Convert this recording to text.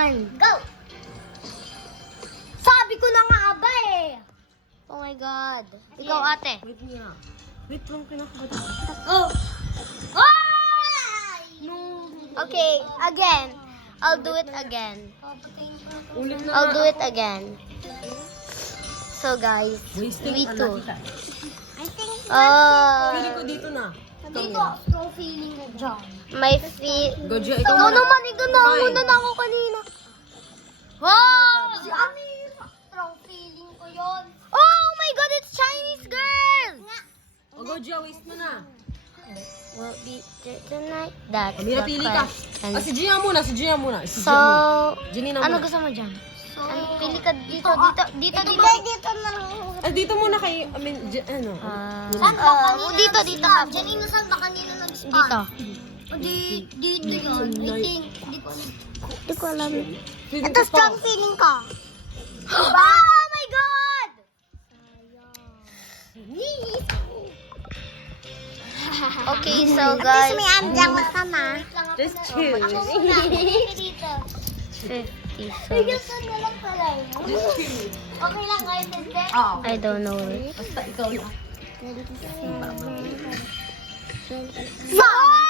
naman. Go! Sabi ko na nga ba eh. Oh my God. Ikaw ate. Wait nga. Wait lang, pinakabata. Oh! No. Okay, again. I'll do it again. Ulit na I'll nga. do it again. So guys, Wasting we a two. lot. Pili ko dito na. Dito, strong feeling ko dyan. My feet. Gojo, Ikaw naman, ikaw na. Fine. Una na ako kanina. Wow! Strong feeling ko yun. Oh my God, it's Chinese girl! O, Gojo, waste mo na. Will be there tonight. That's O, Mira, the pili ka. question. Si Gia muna, si Gia muna. Si So, Gia muna. Jenny na ano muna. gusto mo dyan? Ano, pili ka dito, dito. Dito na lang. Dito muna kay, ano. Dito. Janine, saan ba kanina nag-spam? Dito. Dito yun. I think. Hindi ko alam. Ito strong feeling ko. Oh my God! Okay, so guys. May andang ka na. Just chill. 50 cents. na lang pala yun. Just chill. Okay lang guys, hindi. I don't know it. Basta ikaw na. Yeah!